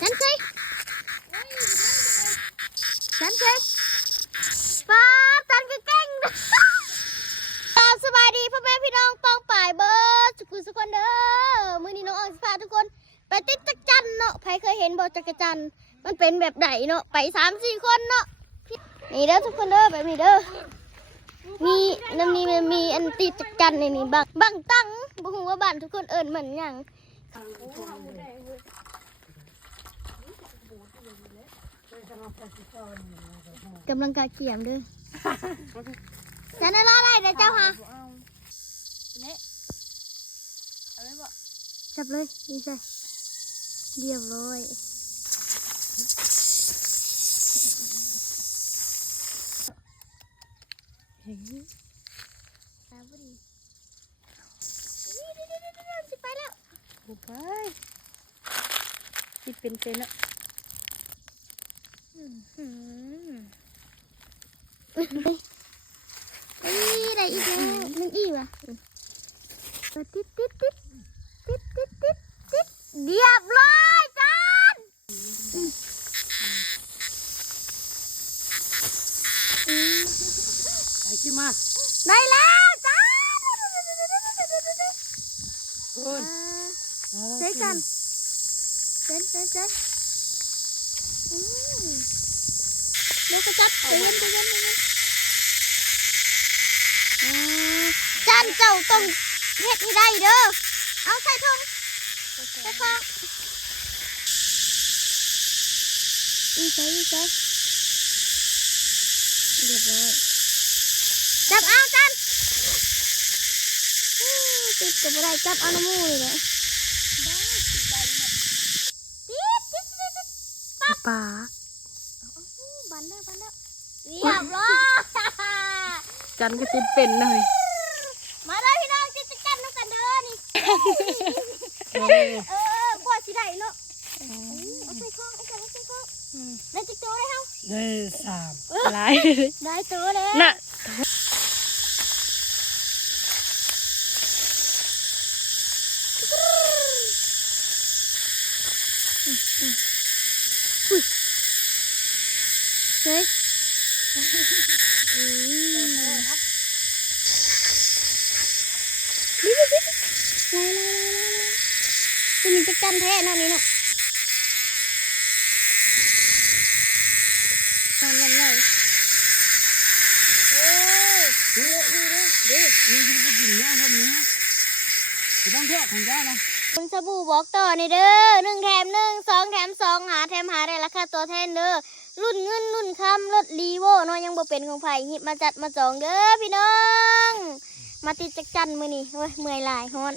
ฉันใช่ป้าฉันก็เก่งสบายดีพ่อแม่พี่น้องป้องป่ายเบิร์ดทุกคนเด้อมื้อนี้น้องอองสิพาทุกคนไปติดจักรจันเนาะใครเคยเห็นบ่จักรจันมันเป็นแบบไหนเนาะไป3-4 คนเนาะนี่เด้อทุกคนเด้อแบบนี้เด้อมีน้ำนี้มันมีอันติดจักรจันนี่บังตั้งบ่ฮู้ว่าบ้านทุกคนเอิ้นเหมือนหยังกำลังกาเกี่ยมเด้อฉันได้รอได้เด้อเจ้าค่ะจับเลยนี่ใช่เรียบร้อยตาบุรีนี่สิไปแล้วไปสิเป็นอ่ะได้อีกแล้วนึงอีกว่ะติดเรียบร้อยจานไอ้ขี้มาได้แล้วจานเจ๊กันเจ๊เดี๋ยวก็จับเย็นจานเจ้าต้องเฮ็ดให้ได้เด้อเอาใส่ถุงใส่ข้าวอีใส่เรียบร้อยจับเอาจานติดกับอะไรจับเอาน้ำมูกเลยป้าบันเด้อเรียบร้อยจันก็ติดเป็นหน่อยมาเลยพี่น้องจะกันน้องกันเด้อนี่กว่าสิได้เนาะเอาใส่ข้องใส่ข้องได้จิ๊กโจ้ได้เฮาได้3หลายได้ตัวแล้วน่ะเฮ้ยจะมีจักจันแท้เนาะนี่เนาะวันเลยนี่ที่พูดกินเนี่ยคนนี้จะต้องแทะของได้นะคุณสบู่บอกต่อในเด้อ1 แถม 1 2 แถม 2หาแถมหาได้ราคาตัวแทนเด้อรุ่นเงินรุ่นคำรถรีโวเนาะยังบ่เป็นของไผ่หิบมาจัดมาจองเด้อพี่น้องมาติดจักจันมื้อนี้โอ้ยเมื่อยหลายฮ้อน